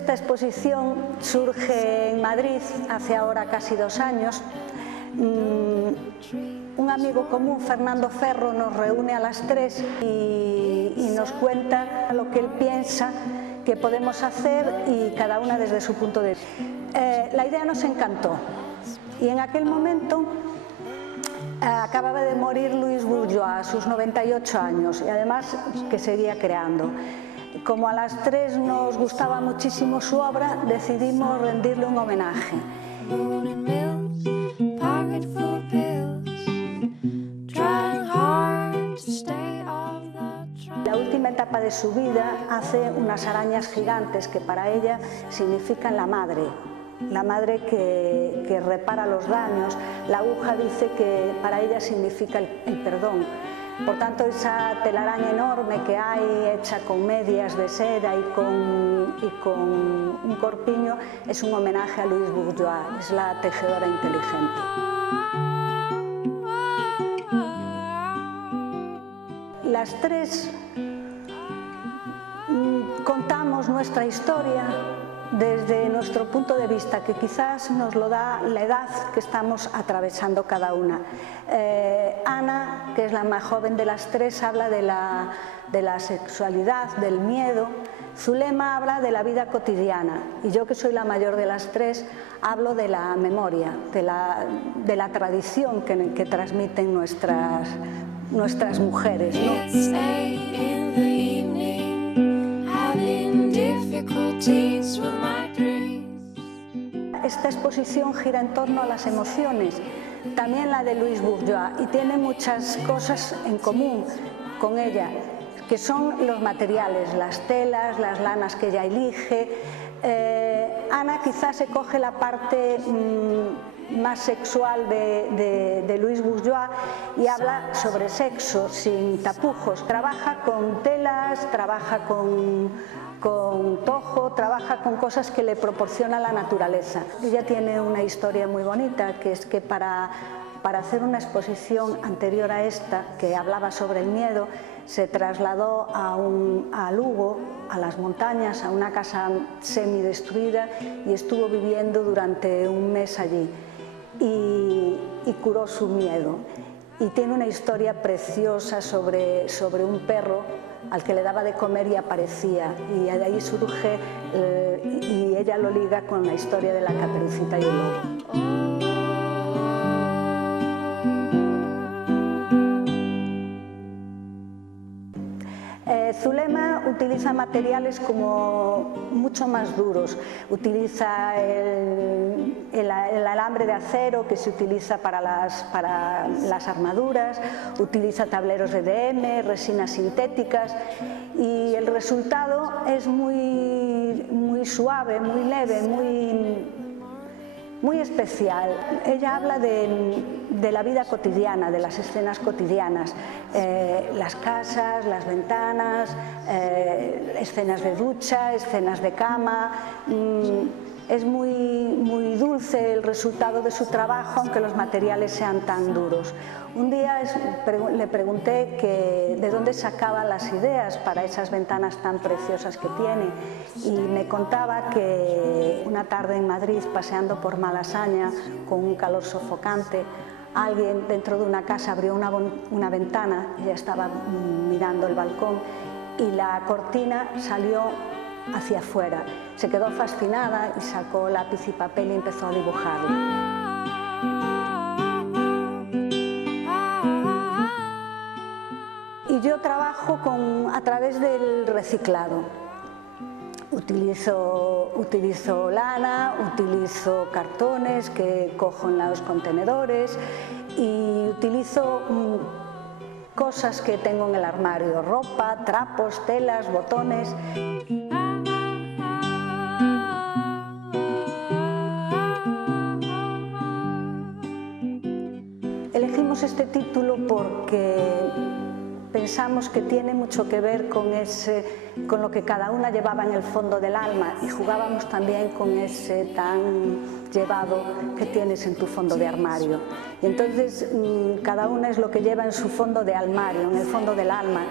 Esta exposición surge en Madrid hace ahora casi 2 años. Un amigo común, Fernando Ferro, nos reúne a las 3 y nos cuenta lo que él piensa que podemos hacer, y cada una desde su punto de vista. La idea nos encantó, y en aquel momento acababa de morir Louis Bourgeois a sus 98 años, y además que seguía creando. Como a las 3 nos gustaba muchísimo su obra, decidimos rendirle un homenaje. La última etapa de su vida hace unas arañas gigantes que para ella significan la madre que repara los daños. La aguja dice que para ella significa el perdón. Por tanto, esa telaraña enorme que hay, hecha con medias de seda y con un corpiño, es un homenaje a Louis Bourgeois, es la tejedora inteligente. Las 3 contamos nuestra historia desde nuestro punto de vista, que quizás nos lo da la edad que estamos atravesando cada una. Ana, que es la más joven de las 3, habla de la sexualidad, del miedo. Zulema habla de la vida cotidiana, y yo, que soy la mayor de las 3, hablo de la memoria, de la tradición que transmiten nuestras mujeres, ¿no? Esta exposición gira en torno a las emociones, también la de Louis Bourgeois, y tiene muchas cosas en común con ella, que son los materiales, las telas, las lanas que ella elige. Ana quizás se coge la parte más sexual de Louis Bourgeois y habla sobre sexo sin tapujos. Trabaja con telas, trabaja con tojo, trabaja con cosas que le proporciona la naturaleza. Ella tiene una historia muy bonita, que es que para hacer una exposición anterior a esta, que hablaba sobre el miedo, se trasladó a Lugo, a las montañas, a una casa semidestruida, y estuvo viviendo durante un mes allí y curó su miedo. Y tiene una historia preciosa sobre un perro al que le daba de comer y aparecía, y de ahí surge, y ella lo liga con la historia de la Caperucita y el lobo. Zulema utiliza materiales como mucho más duros, utiliza el alambre de acero que se utiliza para las armaduras, utiliza tableros de DM, resinas sintéticas, y el resultado es muy suave, muy leve, muy especial. Ella habla de la vida cotidiana, de las escenas cotidianas, las casas, las ventanas, escenas de ducha, escenas de cama. Es muy dulce el resultado de su trabajo, aunque los materiales sean tan duros. Un día le pregunté de dónde sacaba las ideas para esas ventanas tan preciosas que tiene, y me contaba que una tarde en Madrid, paseando por Malasaña con un calor sofocante, alguien dentro de una casa abrió una ventana, ella estaba mirando el balcón, y la cortina salió hacia afuera. Se quedó fascinada y sacó lápiz y papel y empezó a dibujarlo. Y yo trabajo a través del reciclado. Utilizo lana, utilizo cartones que cojo en los contenedores, y utilizo cosas que tengo en el armario: ropa, trapos, telas, botones. Elegimos este título porque pensamos que tiene mucho que ver con lo que cada una llevaba en el fondo del alma, y jugábamos también con ese tan llevado que tienes en tu fondo de armario. Y entonces cada una es lo que lleva en su fondo de armario, en el fondo del alma.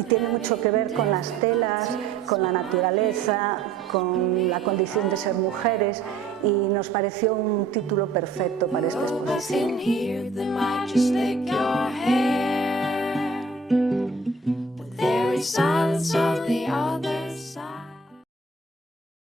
y tiene mucho que ver con las telas, con la naturaleza, con la condición de ser mujeres, y nos pareció un título perfecto para esta exposición.